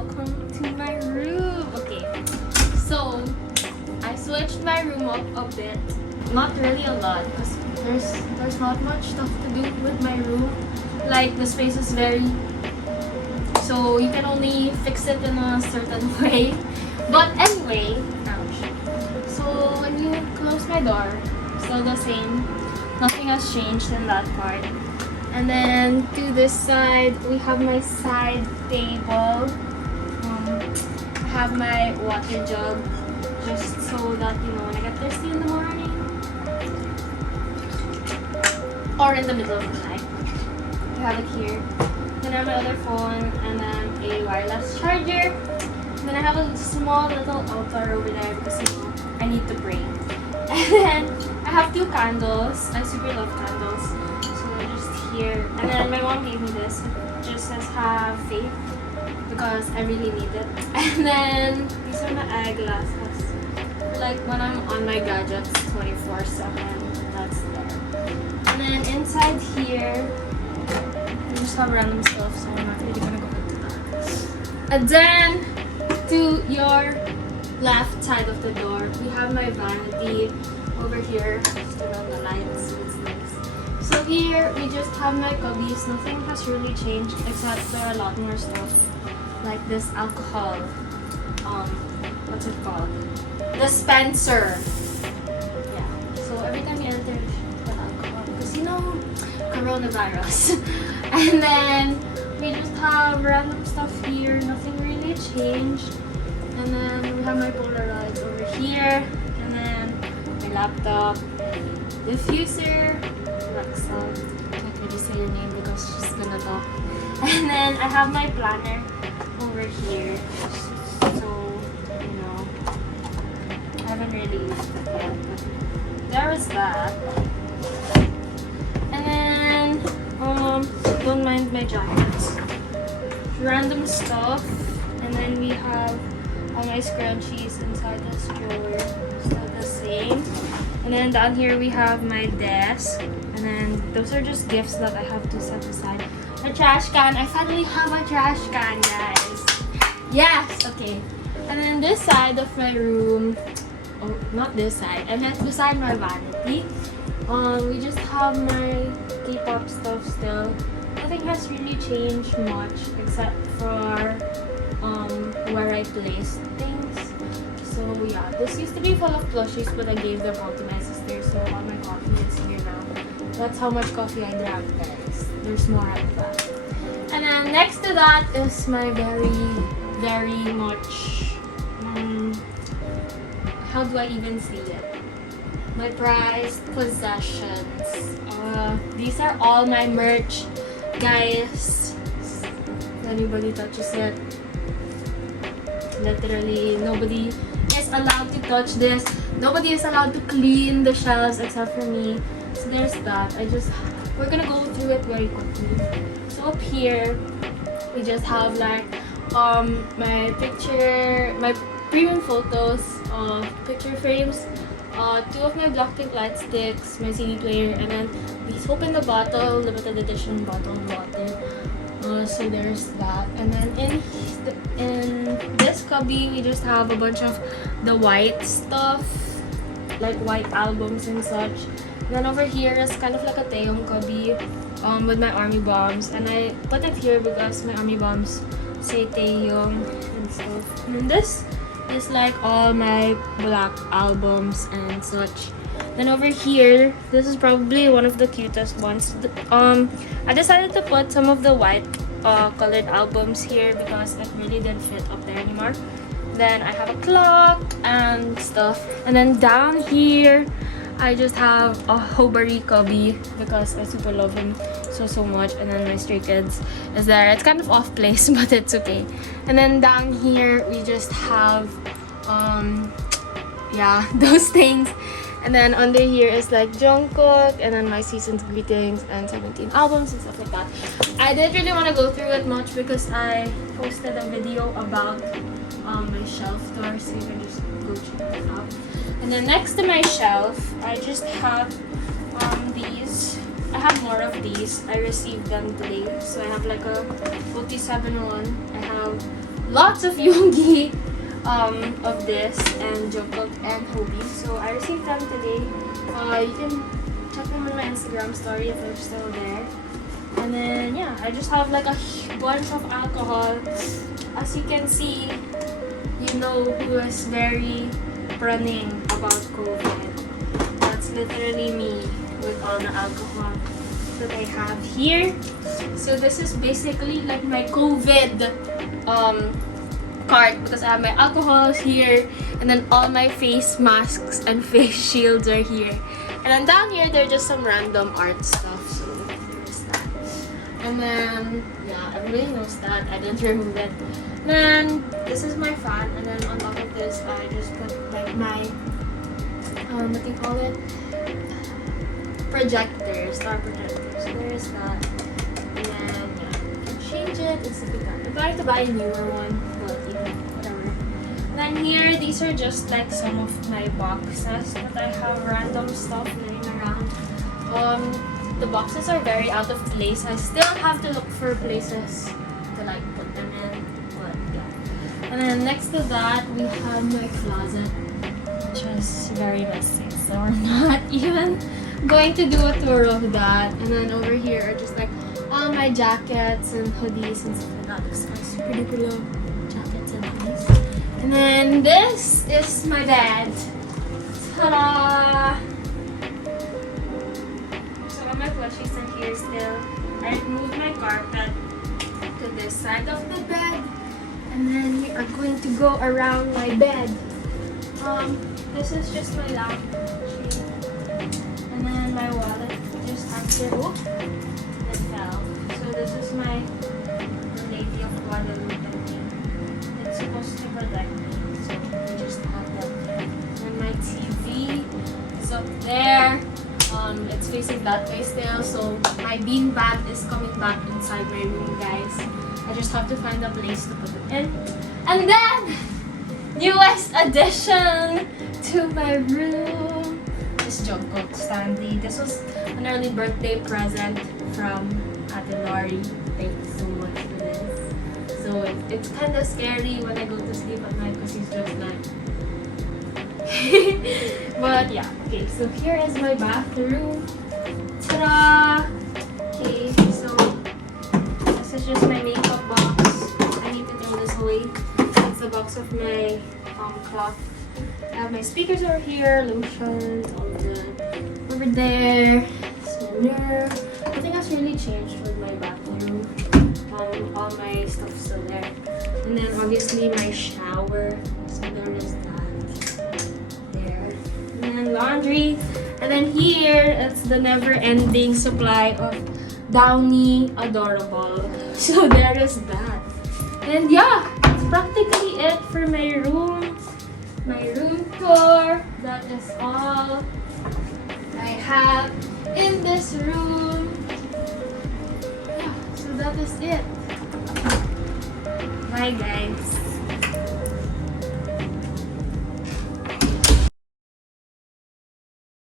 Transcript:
welcome to my room. Okay, so I switched my room up a bit. Not really a lot because there's not much stuff to do with my room. Like the space is very, so you can only fix it in a certain way. But anyway, ouch. So when you close my door, still the same. Nothing has changed in that part. And then to this side, we have my side table. I have my water jug just so that, you know, when I get thirsty in the morning or in the middle of the night, I have it here. Then I have my other phone and then a wireless charger. And then I have a small little altar over there because, you know, I need to pray. And then I have 2 candles. I super love candles. Here. And then my mom gave me this. It just says have faith because I really need it. And then these are my eyeglasses. Like when I'm on my gadgets 24/7, that's there. And then inside here, we just have random stuff, so I'm not really gonna go into that. And then to your left side of the door, we have my vanity over here. Just turn on the lights. So here, we just have my cubbies. Nothing has really changed except there are a lot more stuff. Like this alcohol. What's it called? Dispenser. Yeah. So every time you enter, the alcohol. Because you know, coronavirus. And then, we just have random stuff here. Nothing really changed. And then, we have my Polaroids over here. And then, my laptop. Diffuser. Can't really say your name because she's gonna talk. And then I have my planner over here. So, you know, I haven't really used it yet. But there is that. And then, don't mind my jackets. Random stuff. And then we have all my scrunchies inside this drawer. Still the same. And then down here we have my desk. And then those are just gifts that I have to set aside. A trash can. I finally have a trash can, guys. Yes! Okay. And then this side of my room. Oh, not this side. And then beside my vanity. We just have my K-pop stuff still. Nothing has really changed much except for where I place things. So yeah, this used to be full of plushies, but I gave them all to my sister. So all my coffee is here now. That's how much coffee I drank, guys. There's more at that. And then next to that is my very much, how do I even say it? My prized possessions. These are all my merch, guys. If anybody touches it, literally nobody is allowed to touch this. Nobody is allowed to clean the shelves except for me. So there's that. We're gonna go through it very quickly. So up here, we just have like my premium photos, picture frames, 2 of my block tape light sticks, my CD player, and then these hope in the bottle, limited edition bottle of water. So there's that. And then in this cubby, we just have a bunch of the white stuff, like white albums and such. Then over here is kind of like a Taeyong cubby with my army bombs. And I put it here because my army bombs say Taeyong and stuff. And this is like all my black albums and such. Then over here, this is probably one of the cutest ones. I decided to put some of the white colored albums here because it really didn't fit up there anymore. Then I have a clock and stuff. And then down here, I just have a Hobari cubby because I super love him so much. And then my Stray Kids is there. It's kind of off place, but it's okay. And then down here, we just have, yeah, those things. And then under here is like Jungkook and then my season's greetings and 17 albums and stuff like that. I didn't really want to go through it much because I posted a video about my shelf tour, so you can just go check it out. And then next to my shelf, I just have these. I have more of these. I received them today. So I have like a 47 one. I have lots of Yoongi of this and Jungkook and Hobi. So I received them today. You can check them on my Instagram story if they're still there. And then yeah, I just have like a bunch of alcohol. As you can see, you know who is very running about COVID. That's literally me with all the alcohol that I have here. So this is basically like my COVID cart because I have my alcohols here, and then all my face masks and face shields are here. And then down here, there are just some random art stuff. So there's that. And then, yeah, everybody knows that. I didn't remove it. Then, this is my fan. And then on top of this, I just put like my, what do you call it? Projector, star projector. So there's that. And then, yeah, you can change it. It's a good one. I'm planning to buy a newer one. But, you know, whatever. And then here, these are just like some of my boxes that I have random stuff laying around. The boxes are very out of place. I still have to look for places to like put them in. But yeah. And then next to that, we have my closet, which is very messy. So we're not even going to do a tour of that. And then over here are just like all my jackets and hoodies and stuff like that. It's nice, pretty cool jackets and hoodies. And then this is my bed. Ta-da! So all my plushies in here still. I moved my carpet to this side of the bed. And then we are going to go around my bed. This is just my lamp. And then my wallet just after. Oh, it fell. So this is my Lady of Guadalupe thing. It's supposed to protect me, so I just have that there. And my TV is up there. It's facing that way still, so my bean bag is coming back inside my room, guys. I just have to find a place to put it in. And then, newest addition to my room is Jungkook Stanley. This was an early birthday present from Ate Lori. Thank you so much for this. So it's kind of scary when I go to sleep at night because he's just like. But yeah, okay. So here is my bathroom. Ta-da! Okay, so this is just my makeup box. I need to throw this away. It's the box of my cloth. I have my speakers over here, lotions, all of that. Over there, this mirror. Nothing has really changed with my bathroom. All my stuff's still there. And then obviously my shower. So there is that. There. And then laundry. And then here, it's the never-ending supply of Downy Adorable. So there is that. And yeah, that's practically it for my room. My room tour. That is all I have in this room. Yeah, so that is it. Bye guys.